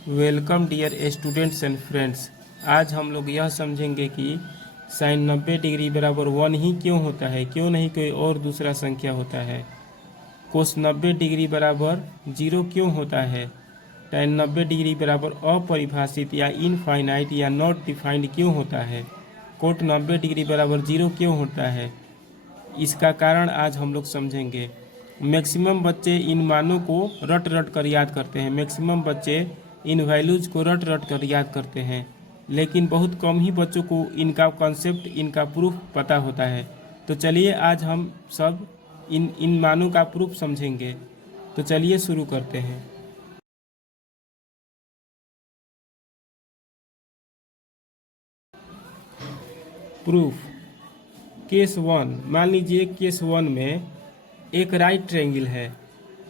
Welcome dear students and friends. आज हम लोग यह समझेंगे कि साइन 90 डिग्री बराबर 1 ही क्यों होता है, क्यों नहीं कोई और दूसरा संख्या होता है। कोस 90 डिग्री बराबर 0 क्यों होता है। tan 90 डिग्री बराबर अपरिभाषित या इनफाइनाइट या नॉट डिफाइंड क्यों होता है। कोट 90 डिग्री बराबर 0 क्यों होता है, इसका कारण आज हम लोग समझेंगे। मैक्सिमम बच्चे इन मानों को रट रट कर याद करते हैं, मैक्सिमम बच्चे इन वैल्यूज़ को रट रट कर याद करते हैं, लेकिन बहुत कम ही बच्चों को इनका कॉन्सेप्ट, इनका प्रूफ पता होता है। तो चलिए आज हम सब इन मानों का प्रूफ समझेंगे। तो चलिए शुरू करते हैं। प्रूफ। केस 1, मान लीजिए केस 1 में एक राइट ट्रायंगल है।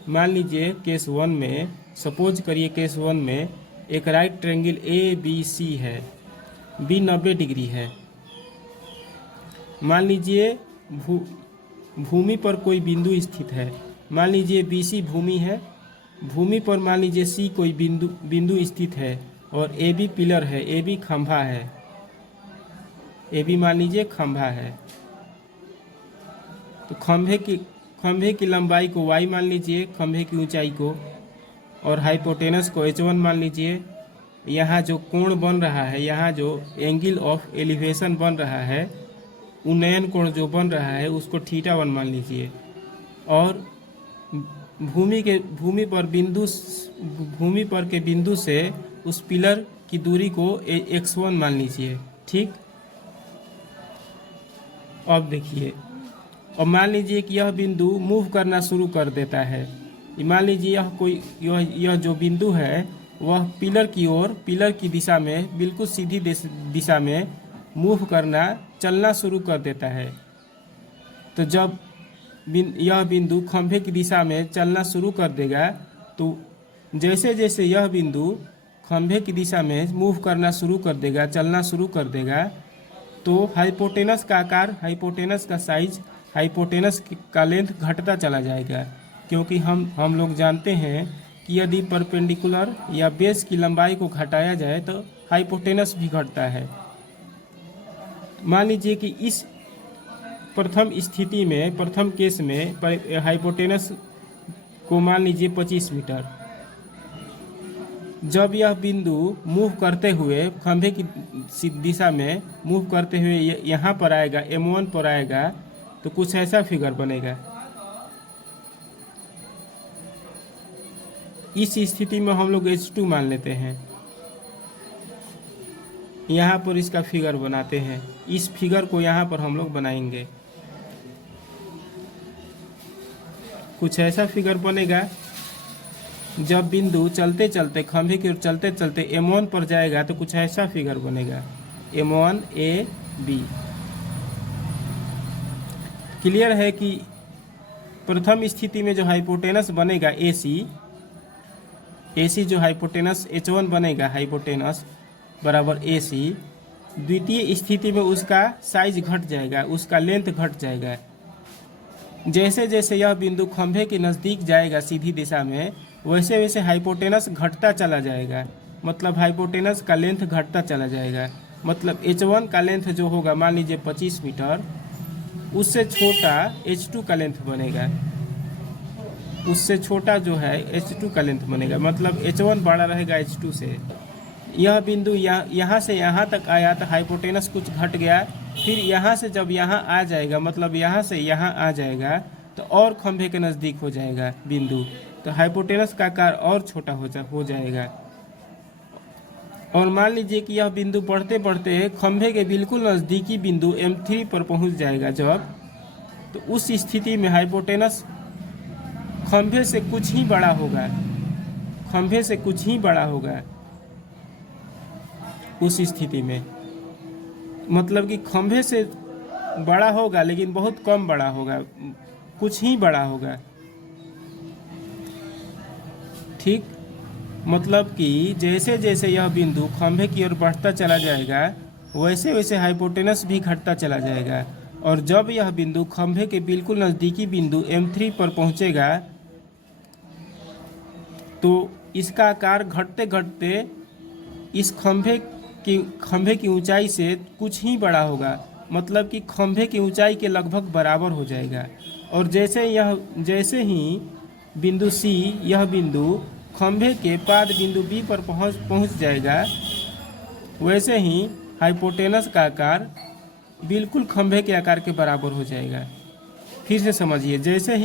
मान लीजिए केस 1 में, सपोज करिए केस 1 में एक right triangle A B C है, बी 90 डिग्री है। मान लीजिए भूमि पर कोई बिंदु स्थित है। मान लीजिए बी सी भूमि है, भूमि पर मान लीजिए सी कोई बिंदु स्थित है, और ए बी पिलर है, ए बी खंभा है, ए बी मान लीजिए खंभा है। तो खंभे की लंबाई को y मान लीजिए, खंभे की ऊंचाई को, और हाइपोटेनस को h1 मान लीजिए। यहाँ जो कोण बन रहा है, यहाँ जो एंगल ऑफ एलिवेशन बन रहा है, उन्नयन कोण जो बन रहा है, उसको θ1 मान लीजिए। और भूमि पर के बिंदु से उस पिलर की दूरी को x1 मान लीजिए। ठीक, अब देखिए, और मान लीजिए कि यह बिंदु मूव करना शुरू कर देता है। मान लीजिए यह जो बिंदु है वह पिलर की ओर, पिलर की दिशा में, बिल्कुल सीधी दिशा में मूव करना, चलना शुरू कर देता है। तो जब यह बिंदु खंभे की दिशा में चलना शुरू कर देगा, तो जैसे जैसे यह बिंदु खंभे की दिशा में मूव करना शुरू कर देगा, चलना शुरू कर देगा, तो हाइपोटेनस का आकार, हाइपोटेनस का साइज, हाइपोटेनस का लेंथ घटता चला जाएगा। क्योंकि हम लोग जानते हैं कि यदि परपेंडिकुलर या बेस की लंबाई को घटाया जाए तो हाइपोटेनस भी घटता है। मान लीजिए कि इस प्रथम स्थिति में, प्रथम केस में हाइपोटेनस को मान लीजिए 25 मीटर। जब यह बिंदु मूव करते हुए खंभे की दिशा में मूव करते हुए यहाँ पर आएगा, M1 पर आएगा, तो कुछ ऐसा फिगर बनेगा। इस स्थिति में हम लोग H2 मान लेते हैं। यहाँ पर इसका फिगर बनाते हैं। इस फिगर को यहाँ पर हम लोग बनाएंगे। कुछ ऐसा फिगर बनेगा। जब बिंदु चलते चलते, खंभे की ओर चलते चलते M1 पर जाएगा, तो कुछ ऐसा फिगर बनेगा, M1 A B। क्लियर है कि प्रथम स्थिति में जो हाइपोटेनस बनेगा AC जो हाइपोटेनस H1 बनेगा, हाइपोटेनस बराबर AC, द्वितीय स्थिति में उसका साइज घट जाएगा, उसका लेंथ घट जाएगा। जैसे जैसे यह बिंदु खंभे के नज़दीक जाएगा सीधी दिशा में, वैसे वैसे हाइपोटेनस घटता चला जाएगा। मतलब हाइपोटेनस का लेंथ घटता चला जाएगा। मतलब H1 का लेंथ जो होगा, मान लीजिए 25 मीटर, उससे छोटा H2 का लेंथ बनेगा। उससे छोटा जो है H2 का लेंथ बनेगा। मतलब H1 बड़ा रहेगा H2 से। यह बिंदु यहाँ से यहाँ तक आया तो हाइपोटेनस कुछ घट गया। फिर यहाँ से जब यहाँ आ जाएगा, मतलब यहाँ से यहाँ आ जाएगा, तो और खंभे के नज़दीक हो जाएगा बिंदु, तो हाइपोटेनस का आकार और छोटा हो जाएगा। और मान लीजिए कि यह बिंदु बढ़ते बढ़ते खंभे के बिल्कुल नज़दीकी बिंदु M3 पर पहुँच जाएगा जब, तो उस स्थिति में हाइपोटेनस खंभे से कुछ ही बड़ा होगा, खंभे से कुछ ही बड़ा होगा उस स्थिति में। मतलब कि खंभे से बड़ा होगा लेकिन बहुत कम बड़ा होगा, कुछ ही बड़ा होगा। ठीक, मतलब कि जैसे जैसे यह बिंदु खंभे की ओर बढ़ता चला जाएगा, वैसे वैसे हाइपोटेनस भी घटता चला जाएगा। और जब यह बिंदु खंभे के बिल्कुल नज़दीकी बिंदु M3 पर पहुंचेगा, तो इसका आकार घटते घटते इस खंभे की ऊंचाई से कुछ ही बड़ा होगा, मतलब कि खंभे की ऊंचाई के लगभग बराबर हो जाएगा। और जैसे ही बिंदु सी, यह बिंदु खंभे के पाद बिंदु बी पर पहुंच जाएगा, वैसे ही हाइपोटेनस का आकार बिल्कुल खंभे के आकार के बराबर हो जाएगा। फिर से समझिए, जैसे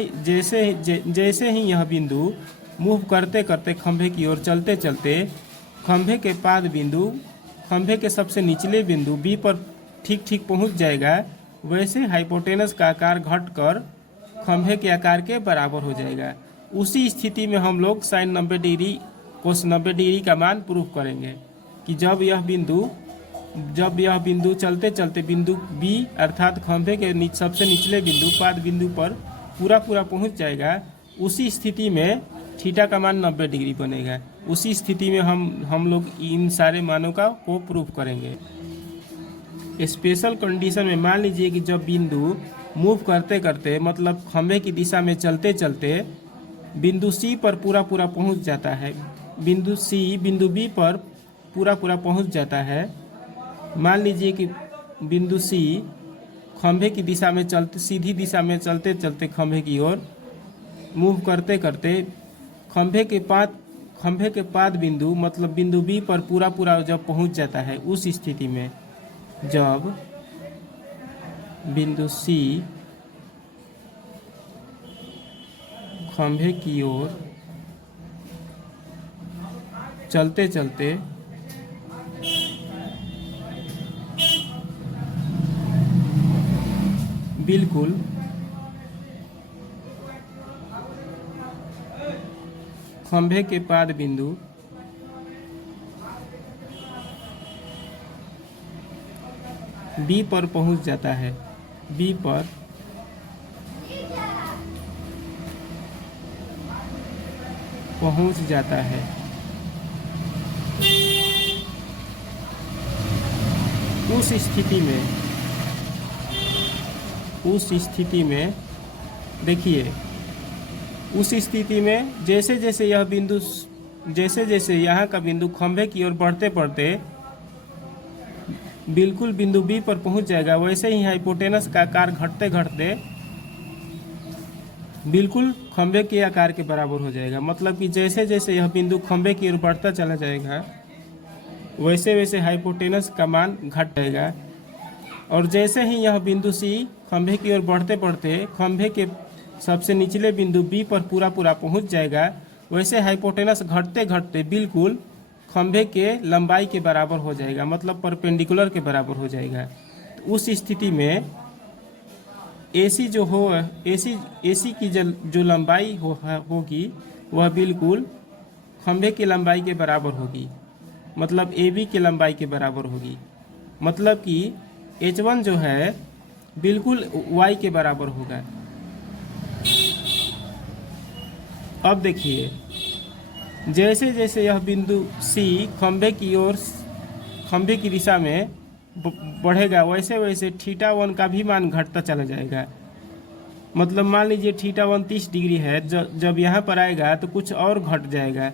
ही यह बिंदु मूव करते करते खंभे की ओर चलते चलते खंभे के पाद बिंदु खंभे के सबसे निचले बिंदु बी पर ठीक ठीक पहुंच जाएगा, वैसे हाइपोटेनस का आकार घटकर खंभे के आकार के बराबर हो जाएगा। उसी स्थिति में हम लोग साइन 90 डिग्री कोस 90 डिग्री का मान प्रूफ करेंगे कि जब यह बिंदु चलते चलते बिंदु बी अर्थात खंभे के सबसे निचले बिंदु पाद बिंदु पर पूरा पहुंच जाएगा, उसी स्थिति में थीटा का मान 90 डिग्री बनेगा। उसी स्थिति में हम लोग इन सारे मानों को प्रूफ करेंगे। स्पेशल कंडीशन में मान लीजिए कि जब बिंदु मूव करते करते मतलब खंभे की दिशा में चलते चलते बिंदु सी पर पूरा पहुंच जाता है, बिंदु सी बिंदु बी पर पूरा पहुंच जाता है। मान लीजिए कि बिंदु सी खंभे की दिशा में सीधी दिशा में चलते चलते खंभे की ओर मूव करते करते खंभे के पाद बिंदु मतलब बिंदु बी पर पूरा जब पहुंच जाता है, उस स्थिति में जब बिंदु सी खंभे की ओर चलते चलते बिल्कुल खंभे के पाद बिंदु बी पर पहुंच जाता है, बी पर पहुंच जाता है, उस स्थिति में देखिए, उस स्थिति में जैसे जैसे यहाँ का बिंदु खंभे की ओर बढ़ते बिल्कुल बिंदु बी पर पहुंच जाएगा, वैसे ही हाइपोटेनस का आकार घटते घटते बिल्कुल खंभे के आकार के बराबर हो जाएगा। मतलब कि जैसे जैसे यह बिंदु खंभे की ओर बढ़ता चला जाएगा, वैसे वैसे हाइपोटेनस का मान घट जाएगा। और जैसे ही यह बिंदु सी खंभे की ओर बढ़ते खंभे के सबसे निचले बिंदु बी पर पूरा पहुंच जाएगा, वैसे हाइपोटेनस घटते घटते बिल्कुल खंभे के लंबाई के बराबर हो जाएगा, मतलब परपेंडिकुलर के बराबर हो जाएगा। तो उस स्थिति में एसी की जो लंबाई होगी वह बिल्कुल खंभे की लंबाई के बराबर होगी, मतलब AB की लंबाई के बराबर होगी। मतलब कि H1 जो है बिल्कुल Y के बराबर होगा। अब देखिए, जैसे जैसे यह बिंदु C खंभे की दिशा में बढ़ेगा, वैसे वैसे θ1 का भी मान घटता चला जाएगा। मतलब मान लीजिए θ1 30 डिग्री है, जब यहाँ पर आएगा तो कुछ और घट जाएगा।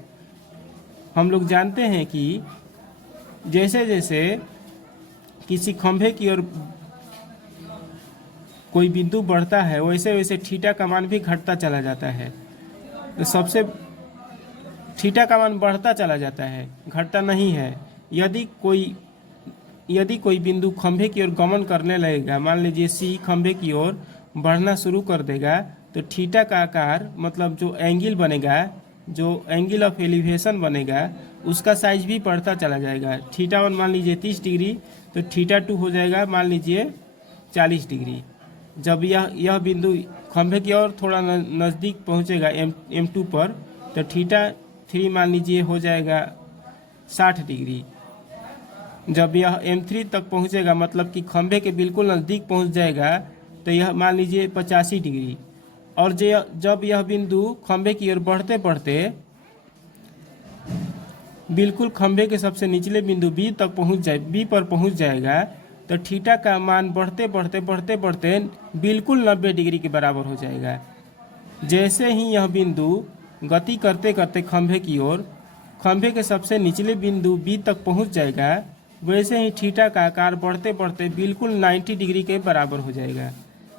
हम लोग जानते हैं कि जैसे जैसे किसी खंभे की ओर कोई बिंदु बढ़ता है, वैसे वैसे θ का मान भी घटता चला जाता है। तो सबसे θ का मान बढ़ता चला जाता है, घटता नहीं है। यदि कोई बिंदु खंभे की ओर गमन करने लगेगा, मान लीजिए C खंभे की ओर बढ़ना शुरू कर देगा, तो θ का आकार मतलब जो एंगल ऑफ एलिवेशन बनेगा, उसका साइज भी बढ़ता चला जाएगा। θ1 मान लीजिए 30 डिग्री, तो θ2 हो जाएगा मान लीजिए 40 डिग्री। जब यह बिंदु खंभे की ओर थोड़ा नज़दीक पहुंचेगा M2 पर, तो θ3 मान लीजिए हो जाएगा 60 डिग्री। जब यह M3 तक पहुंचेगा, मतलब कि खंभे के बिल्कुल नज़दीक पहुंच जाएगा, तो यह मान लीजिए 85 डिग्री। और जब यह बिंदु खंभे की ओर बढ़ते बिल्कुल खंभे के सबसे निचले बिंदु बी पर पहुंच जाएगा, तो θ का मान बढ़ते बिल्कुल 90 डिग्री के बराबर हो जाएगा। जैसे ही यह बिंदु गति करते करते खंभे की ओर खंभे के सबसे निचले बिंदु बी तक पहुंच जाएगा, वैसे ही थीटा का आकार बढ़ते बढ़ते बिल्कुल 90 डिग्री के बराबर हो जाएगा।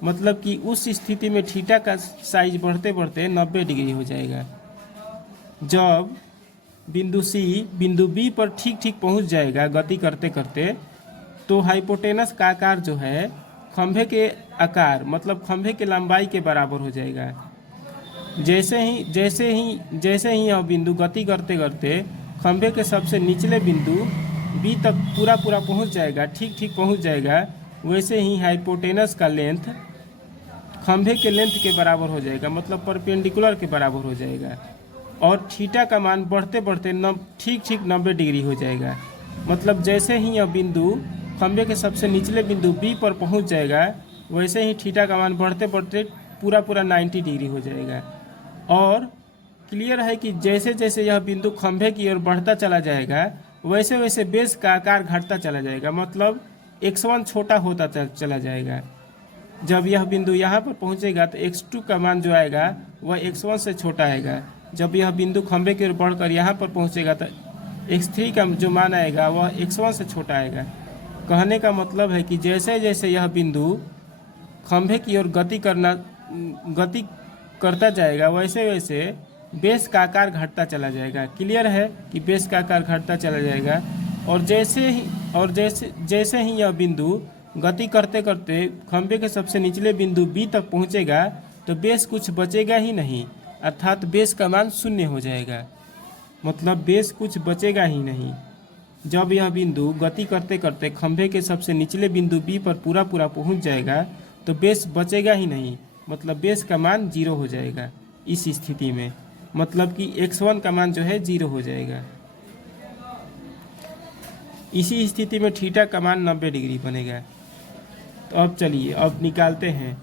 मतलब कि उस स्थिति में थीटा का साइज बढ़ते बढ़ते 90 डिग्री हो जाएगा। जब बिंदु सी बिंदु बी पर ठीक ठीक पहुंच जाएगा गति करते करते, तो हाइपोटेनस का आकार जो है खंभे के आकार मतलब खंभे के लंबाई के बराबर हो जाएगा। जैसे ही यह बिंदु गति करते करते खंभे के सबसे निचले बिंदु बी तक पूरा पहुंच जाएगा, ठीक ठीक पहुंच जाएगा, वैसे ही हाइपोटेनस का लेंथ खंभे के लेंथ के बराबर हो जाएगा, मतलब परपेंडिकुलर के बराबर हो जाएगा। और थीटा का मान बढ़ते बढ़ते ठीक ठीक 90 डिग्री हो जाएगा। मतलब जैसे ही यह बिंदु खंभे के सबसे निचले बिंदु बी पर पहुंच जाएगा, वैसे ही थीटा का मान बढ़ते बढ़ते पूरा 90 डिग्री हो जाएगा। और क्लियर है कि जैसे जैसे यह बिंदु खंभे की ओर बढ़ता चला जाएगा, वैसे वैसे बेस का आकार घटता चला जाएगा, मतलब x1 छोटा होता चला जाएगा। जब यह बिंदु यहाँ पर पहुँचेगा तो x2 का मान जो आएगा वह x1 से छोटा आएगा। जब यह बिंदु खंभे की ओर बढ़कर यहाँ पर पहुँचेगा तो x3 का जो मान आएगा वह x1 से छोटा आएगा। कहने का मतलब है कि जैसे जैसे यह बिंदु खंभे की ओर गति करता जाएगा, वैसे वैसे बेस का आकार घटता चला जाएगा। क्लियर है कि बेस का आकार घटता चला जाएगा। और जैसे ही यह बिंदु गति करते करते खंभे के सबसे निचले बिंदु बी तक पहुंचेगा, तो बेस कुछ बचेगा ही नहीं, अर्थात बेस का मान 0 हो जाएगा। मतलब बेस कुछ बचेगा ही नहीं। जब यह बिंदु गति करते करते खंभे के सबसे निचले बिंदु बी पर पूरा पहुंच जाएगा, तो बेस बचेगा ही नहीं, मतलब बेस का मान 0 हो जाएगा। इस स्थिति में मतलब कि x1 का मान जो है 0 हो जाएगा। इसी स्थिति में थीटा का मान 90 डिग्री बनेगा। तो अब चलिए अब निकालते हैं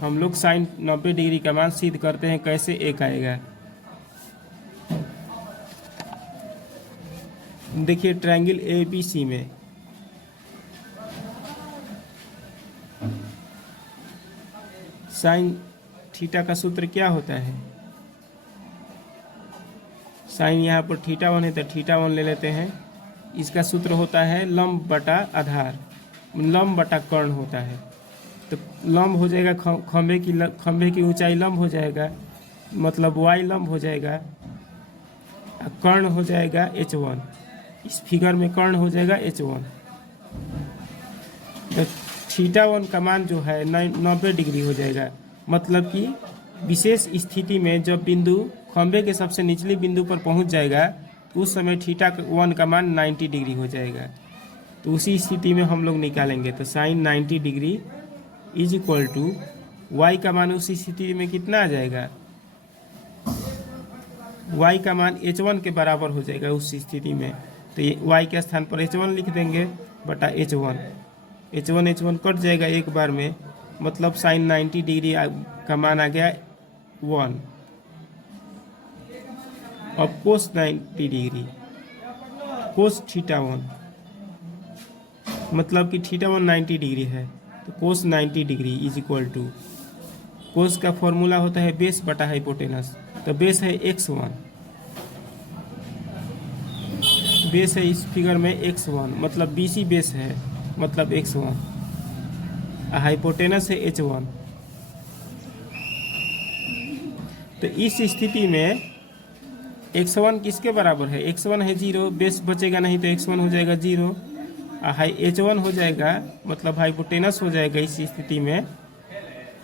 हम लोग साइन 90 डिग्री का मान सिद्ध करते हैं। कैसे एक आएगा, देखिए ट्रायंगल ABC में साइन थीटा का सूत्र क्या होता है। साइन यहाँ पर θ1 है तो θ1 ले लेते हैं। इसका सूत्र होता है लंब बटा आधार, लंब बटा कर्ण होता है। तो लंब हो जाएगा खंभे की ऊंचाई लंब हो जाएगा, मतलब y लंब हो जाएगा। कर्ण हो जाएगा h1, इस फिगर में कर्ण हो जाएगा h1। तो θ1 का मान जो है 90 डिग्री हो जाएगा। मतलब कि विशेष स्थिति में जब बिंदु खंभे के सबसे निचले बिंदु पर पहुंच जाएगा, तो उस समय θ1 का मान 90 डिग्री हो जाएगा। तो उसी स्थिति में हम लोग निकालेंगे। तो sine 90 degree is equal to Y का मान उसी स्थिति में कितना आ जाएगा, y का मान h1 के बराबर हो जाएगा उस स्थिति में। तो ये y के स्थान पर h1 लिख देंगे बटा h1 कट जाएगा एक बार में, मतलब साइन 90 डिग्री का मान आ गया 1। अब कोस 90 डिग्री कोस θ1, मतलब कि θ1 90 डिग्री है, तो कोस 90 डिग्री इज इक्वल टू कोस का फॉर्मूला होता है बेस बटा हाइपोटेनस। तो बेस है x1, बेस है इस फिगर में x1, मतलब BC बेस है, मतलब x1, हाइपोटेनस है h1। तो इस स्थिति में x1 किसके बराबर है, x1 है 0, बेस बचेगा नहीं तो x1 हो जाएगा 0, h1 हो जाएगा, मतलब हाइपोटेनस हो जाएगा। इस स्थिति में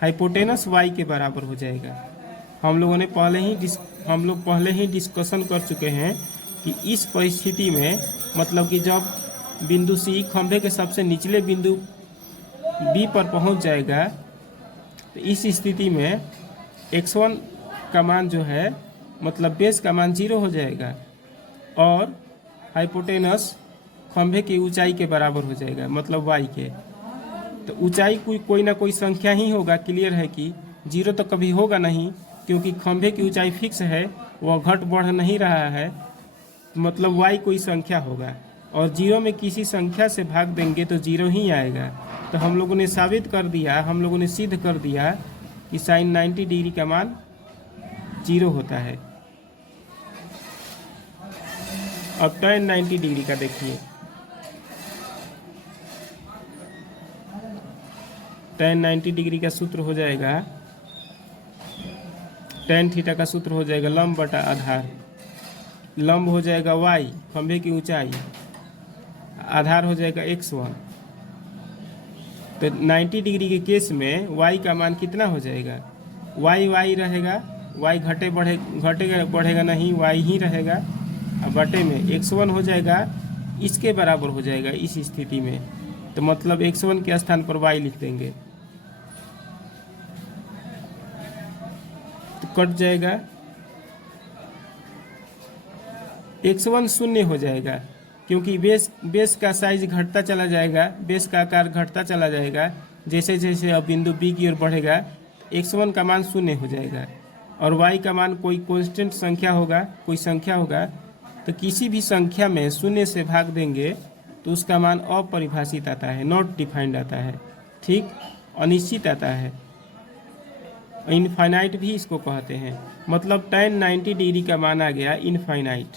हाइपोटेनस y के बराबर हो जाएगा। हम लोग पहले ही डिस्कशन कर चुके हैं कि इस परिस्थिति में मतलब कि जब बिंदु C खंभे के सबसे निचले बिंदु B पर पहुंच जाएगा, तो इस स्थिति में x1 का मान जो है मतलब बेस का मान 0 हो जाएगा और हाइपोटेनस खंभे की ऊंचाई के बराबर हो जाएगा, मतलब y के। तो ऊंचाई कोई ना कोई संख्या ही होगा। क्लियर है कि 0 तो कभी होगा नहीं, क्योंकि खंभे की ऊंचाई फिक्स है, वह घट बढ़ नहीं रहा है, मतलब y कोई संख्या होगा। और 0 में किसी संख्या से भाग देंगे तो 0 ही आएगा। तो हम लोगों ने साबित कर दिया, हम लोगों ने सिद्ध कर दिया कि साइन 90 डिग्री का मान 0 होता है। अब tan 90 डिग्री का देखिए, tan 90 डिग्री का सूत्र हो जाएगा, tan थीटा का सूत्र हो जाएगा लंब बटा आधार। लंब हो जाएगा y, खंभे की ऊंचाई, आधार हो जाएगा x1। तो 90 डिग्री के केस में y का मान कितना हो जाएगा, y रहेगा, y घटेगा बढ़ेगा नहीं, y ही रहेगा। अब बटे में x1 हो जाएगा, इसके बराबर हो जाएगा इस स्थिति में। तो मतलब x1 के स्थान पर y लिख देंगे, तो कट जाएगा, x1 शून्य हो जाएगा, क्योंकि बेस का साइज घटता चला जाएगा, बेस का आकार घटता चला जाएगा। जैसे जैसे अब बिंदु बी की ओर बढ़ेगा, x1 का मान शून्य हो जाएगा और y का मान कोई कांस्टेंट संख्या होगा, कोई संख्या होगा। तो किसी भी संख्या में शून्य से भाग देंगे तो उसका मान अपरिभाषित आता है, नॉट डिफाइंड आता है, ठीक, अनिश्चित आता है। इनफाइनाइट भी इसको कहते हैं। मतलब tan 90 डिग्री का मान आ गया इनफाइनाइट।